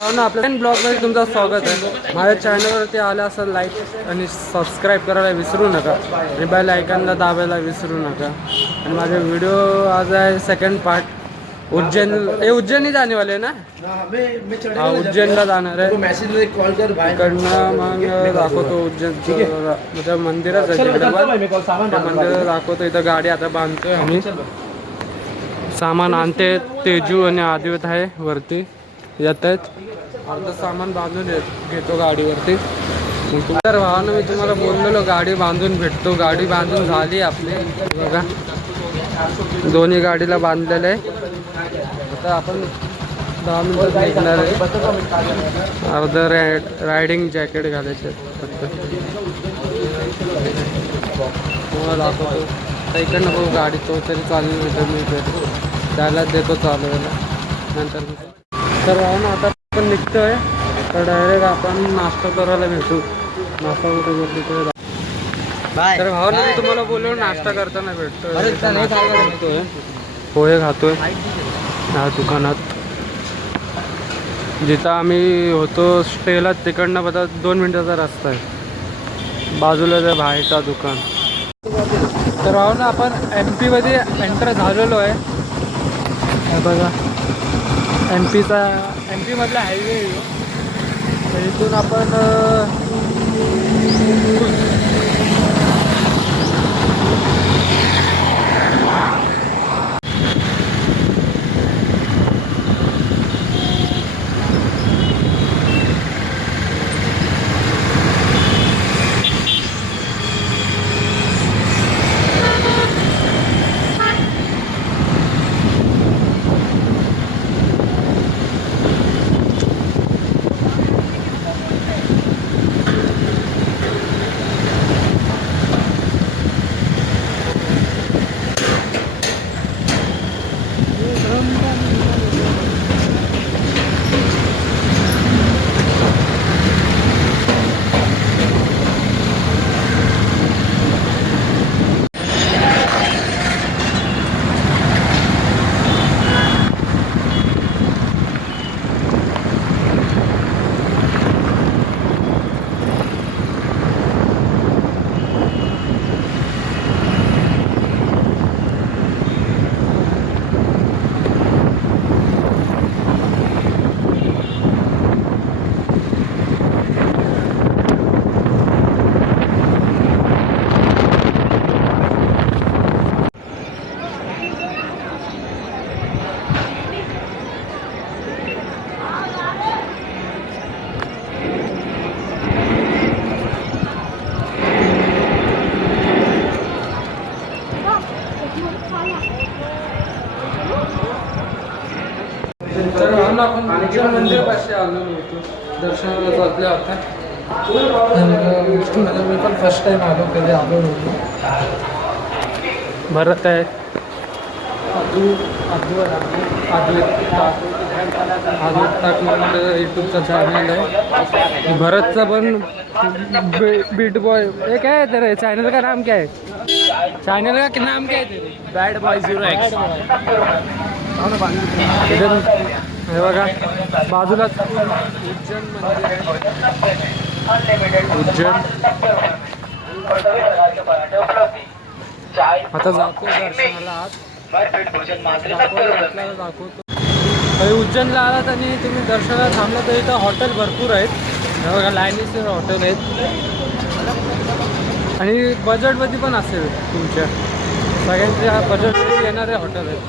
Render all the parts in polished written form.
हो ना, आपल्या ब्लॉगमध्ये तुमचं स्वागत आहे. माझ्या चॅनलवरती आलं असेल लाईक आणि सबस्क्राईब करायला विसरू नका आणि बेल आयकॉनला दाबायला विसरू नका. आणि माझे व्हिडिओ आज आहे सेकंड पार्ट. उज्जैनला जाणे वाले ना. हा, उज्जैनला जाणार आहे. इकडनं मग दाखवतो उज्जैनचं म्हणजे मंदिरच आहे तिकडे. मंदिर दाखवतो. इथं गाडी आता बांधतोय आणि सामान आणते. तेजू आणि आदिवत आहे वरती येत आहेत. अर्ध सामान बांधून घेतो गाडीवरती. तर भावानं मी तुम्हाला बोललेलो गाडी बांधून भेटतो. गाडी बांधून झाली आपली बघा. दोन्ही गाडीला बांधलेलं आहे. आता आपण 10 मिनिटात निघणार आहे. अर्ध रायडिंग जॅकेट घालायचे फक्त. तुम्हाला दाखवतो. तर इकडनं बघू गाडी तो तरी चालू भेटेल. मी त्याला देतो चालवायला नंतर. तर ना आता आपण निघतोय. तर डायरेक्ट आपण नाश्ता करायला भेटू. नाश्ता कुठे भेटतो तर भावाने मी तुम्हाला बोललो नाश्ता करताना भेटतोय. पोहे खातोय ह्या दुकानात जिथं आम्ही होतो स्टेला. तिकडनं बघा 2 मिनिटाचा रस्ता आहे. बाजूला त्या बाहेरचा दुकान. तर भावानं आपण MP मध्ये एंटर झालेलो आहे. बघा MP मधला हायवे. तर इथून आपण आपण मंदिरापाशी आलो होतो. दर्शनाला चालले आता. मी पण फर्स्ट टाइम आलो. कधी आलो नव्हतो. भरत आहे. यूट्यूबचा चॅनल आहे भरतचा पण. बीट बॉय हे काय आहे तेरे चॅनल का नाम क्या है? चॅनल का नाम क्या है तेरे? Bad boy 0x. हे बघा बाजूलाच उज्जैन मंदिर. उज्जैन आता जातो दर्शनाला आत. दाखवतो. उज्जैनला आलात आणि तुम्ही दर्शनाला थांबला तर इथं हॉटेल भरपूर आहेत. हे बघा लाईनीचे हॉटेल आहेत आणि बजेटमध्ये पण असेल तुमच्या सगळ्यांच्या बजेटमध्ये येणारे हॉटेल आहेत.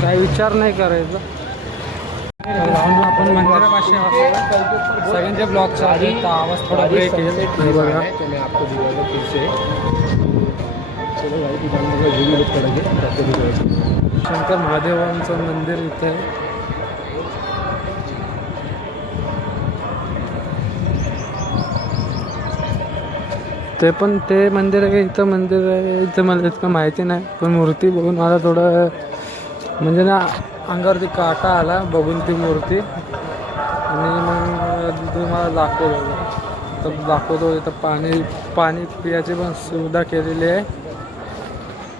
काही विचार नाही करायचा. आपण मंदिरापाशी आहोत. सगळ्यांचे ब्लॉग चालू आहेत. आवाज थोडा ब्रेक येईल. बघा शंकर महादेवांचं मंदिर इथे आहे. ते मंदिर आहे. इथं मंदिर आहे. इथं मला इतकं माहिती नाही. पण मूर्ती बघून मला थोडं म्हणजे ना अंगावरती काटा आला बघून ती मूर्ती. आणि मग तुम्हाला दाखवतो इथं पाणी पिण्याची पण सुविधा केलेली आहे.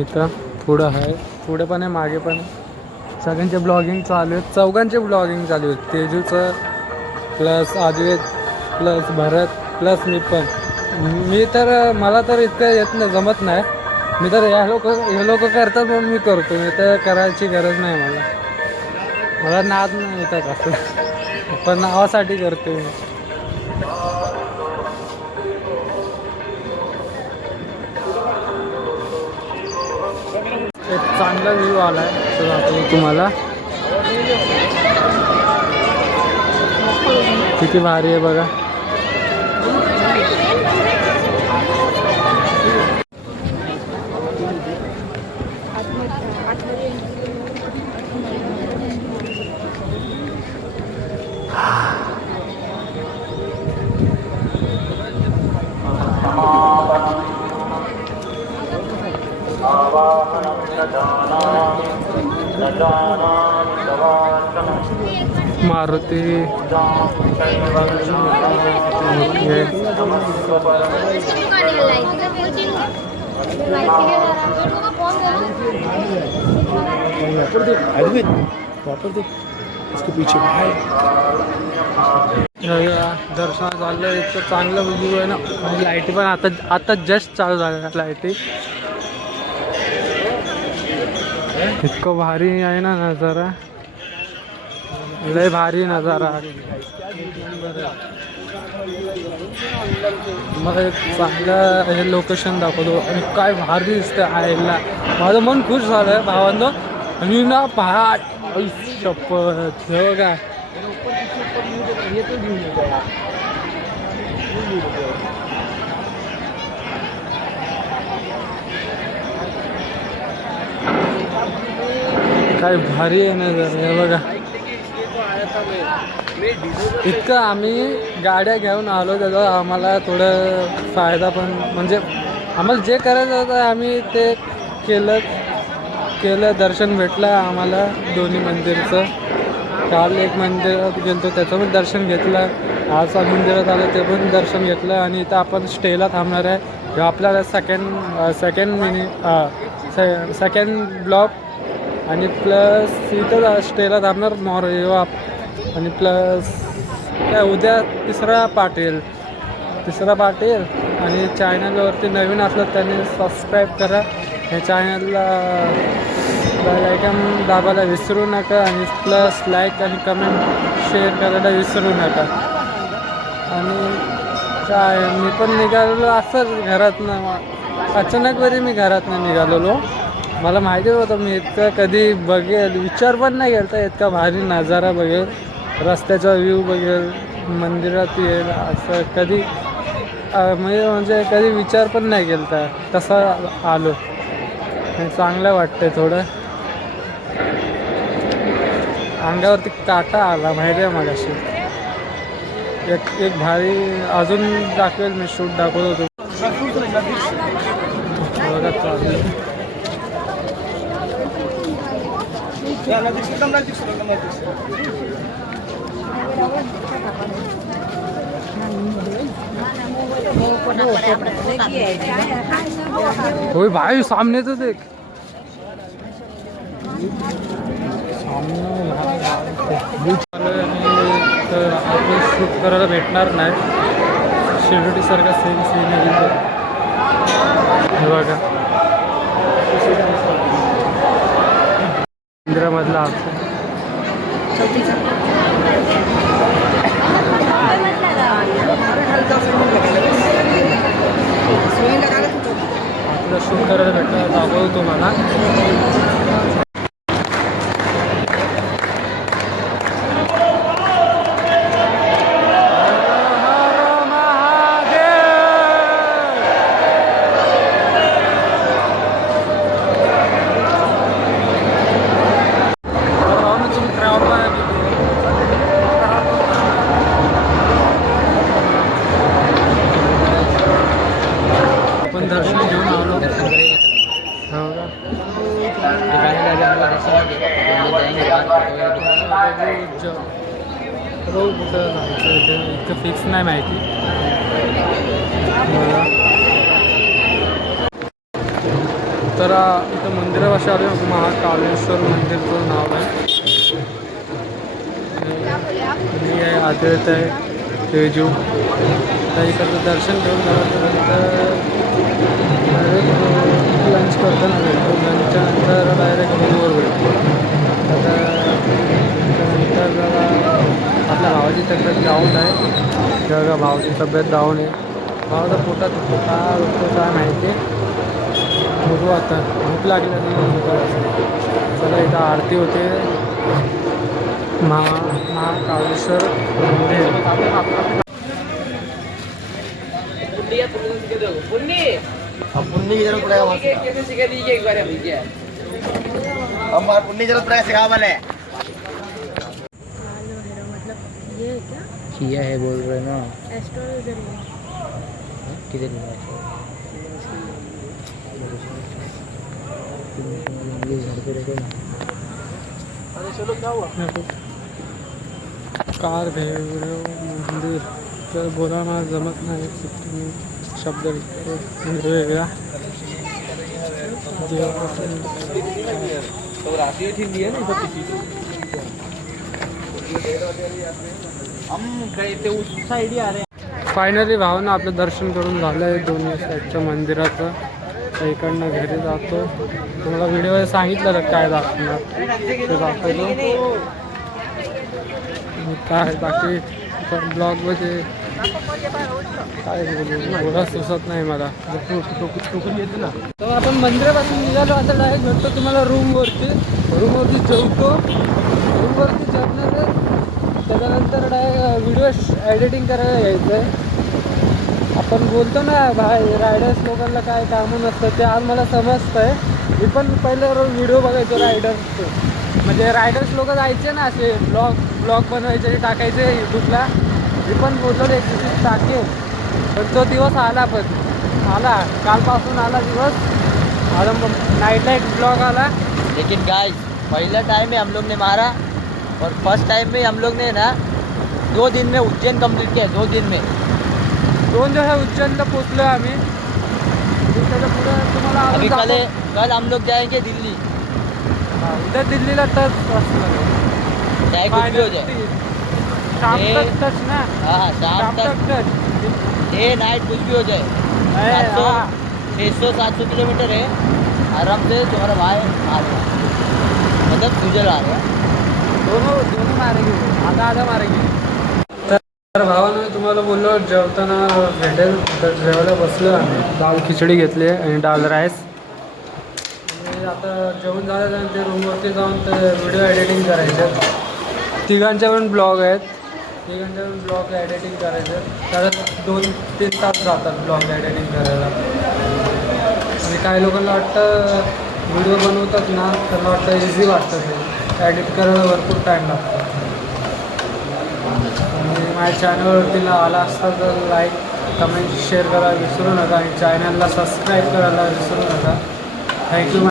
इथं पुढं आहे. पुढे पण आहे मागे पण आहे. सगळ्यांचे ब्लॉगिंग चालू आहेत, चौघांचे ब्लॉगिंग चालू आहेत, तेजूचं प्लस आद्वैत प्लस भरत प्लस मी पण. मी तर मला तर इतकं येत नाही, जमत नाही. मी तर हे लोक करतात म्हणून मी करतो, मी तर करायची गरज नाही मला नाद नाही येतात असं, पण नावासाठी करतो मी. एक चांगला व्ह्यू आला आहे तो दाखवतो तुम्हाला, किती भारी आहे बघा. मारुती इसके पीछे भाई दर्शन झालं. इतकं चांगलं व्ह्यू आहे ना, आणि लाईटी पण आता जस्ट चालू झाल्या लाईटी. इतकं भारी आहे ना नजारा, लय भारी नजारा. मला एक चांगलं हे लोकेशन दाखवतो, आणि काय भारी दिसतं आयला. माझं मन खुश झालं भावांनो. आणि ना पहाट शपथ हे बघा, काय भारी आहे ना जर हे बघा. इतकं आम्ही गाड्या घेऊन आलो, त्याचा आम्हाला थोडं फायदा पण, म्हणजे आम्हाला जे करायचं होतं आम्ही ते केलं. दर्शन भेटलं आम्हाला दोन्ही मंदिरचं. काल एक मंदिरात गेलो त्याचं पण दर्शन घेतलं, आज मंदिरात आलं ते पण दर्शन घेतलं. आणि इथं आपण स्टेला थांबणार आहे. किंवा आपल्याला सेकंड ब्लॉक, आणि प्लस इथं स्टेला थांबणार मोरवा. आणि प्लस काय उद्या तिसरा पाटील. आणि चॅनलवरती नवीन असलं त्यांनी सबस्क्राईब करा. या चॅनलला बेल आयकॉन दाबायला विसरू नका, आणि प्लस लाईक आणि कमेंट शेअर करायला विसरू नका. आणि काय मी पण निघालेलो असंच घरातनं, अचानक वरी मी घरातनं निघालेलो. मला माहिती होतं मी इतकं कधी बघेल, विचार पण नाही केला इतका भारी नजारा बघेल, रस्त्याचा व्ह्यू बघेल, मंदिरात येईल असं कधी म्हणजे कधी विचार पण नाही केला. तसं आलो, चांगलं वाटतंय. थोडं अंगावरती काटा आला माहिती आहे मगाशी. एक भारी अजून दाखवेल मी, शूट दाखवत होतो बघा चालेल. ओए भाई सामने तो देख, तर आपण शूट करायला भेटणार नाही. शिर्डीसारखा सेम सीन आहे हे बघा. मंदिरामधला आपलं शूट करायला भेटणार दाखवतो तुम्हाला. दर्शन घेऊन आलो. कुठं जायचं इतकं फिक्स नाही माहिती. तर इथं मंदिरापाशी आलो महाकालेश्वर मंदिरचं नाव आहे. मी आहे आदित्य आहे तेजू. तर इकडचं दर्शन घेऊन झाल्यानंतर लंच करताना भेटतो. लंचच्या नंतर डायरेक्ट रूमवर भेटतो. आता त्यानंतर जरा आपल्या भावाची तब्येत डाऊन आहे. जरा भावाची तब्येत डाऊन आहे. भावाचा पोटात दुखतो काय होतो काय माहिती. बघू आता भूक लागली तर चला इथं आरती होते महाकालेश्वर मंदिर. पुण्य की जरूरत पड़ेगा वहाँ से। हम पुण्य की जरूरत पड़ेगा सिखा वाले। मतलब ये है क्या किया है बोल रहे ना एस्ट्रोलॉजर है किधर कार मंदिर तर बोला मला जमत नाही शब्द वेगळा. फायनली भावना आपलं दर्शन करून झालं आहे दोन्ही साईडच्या मंदिराचं. तर इकडनं घरी जातो. तुम्हाला व्हिडिओमध्ये सांगितलं काय दाखवणार ते दाखवतो. काय बाकी ब्लॉगमध्ये काय बोला सुचत नाही मला. तर आपण मंदिरापासून निघालो. आता डायरेक्ट भेटतो तुम्हाला रूमवरती जेवतो. रूमवरती जेवणार त्याच्यानंतर डायरेक्ट व्हिडिओ एडिटिंग करायला यायचं आहे. आपण बोलतो ना भाई रायडर्स लोकांना काय कामं नसतं ते आज मला समजतं आहे. मी पण पहिले व्हिडिओ बघायचो रायडर्सचे. म्हणजे रायडर्स लोक जायचे ना असे ब्लॉग बनवायचे टाकायचे यूट्यूबला. मी पण बोलतो एक दिवशी टाकेल पण तो दिवस आला. पण आला कालपासून आला दिवस. आता नाईट ब्लॉग आला. लेकिन गाइस पहला टाइम में हम लोग ने मारा और फर्स्ट टाइम में हम लोग ने ना 2 दिन में उज्जैन कंप्लीट किया. 2 दिन में 2 दिवस उज्जैनला पोचलो आम्ही. त्याच्या पुढे तुम्हाला अभी कल हम लोग जाएंगे दिल्ली. उद्या दिल्लीला टच असणार. चाहे कुछ भी हो जाए शाम तक टच ना. हाँ शाम तक टच डे नाइट कुछ भी हो जाए. 600-700 किलोमीटर है. आराम से तुम्हारा भाई आ रहा मतलब तुझे आ रहा दोनों मारेगी. आधा मारेगी. तर भावानं तुम्हाला बोललो जेवताना भेटेल. तर जेवायला बसलो आम्ही. दाल खिचडी घेतली आणि डाल राईस. आणि आता जेवण झाल्यानंतर रूमवरती जाऊन ते व्हिडिओ एडिटिंग करायचं. तिघांच्या पण ब्लॉग आहेत. तिघांच्या पण ब्लॉग एडिटिंग करायचं. त्याला 2-3 तास जातात ब्लॉग एडिटिंग करायला. आणि काही लोकांना वाटतं व्हिडिओ बनवतात ना त्यांना वाटतं इझी वाटतं ते. एडिट करायला भरपूर टाईम लागतो. आणि माझ्या चॅनलवरती आला असता तर लाईक कमेंट शेअर करायला विसरू नका आणि चॅनलला सबस्क्राईब करायला विसरू नका. थँक्यू.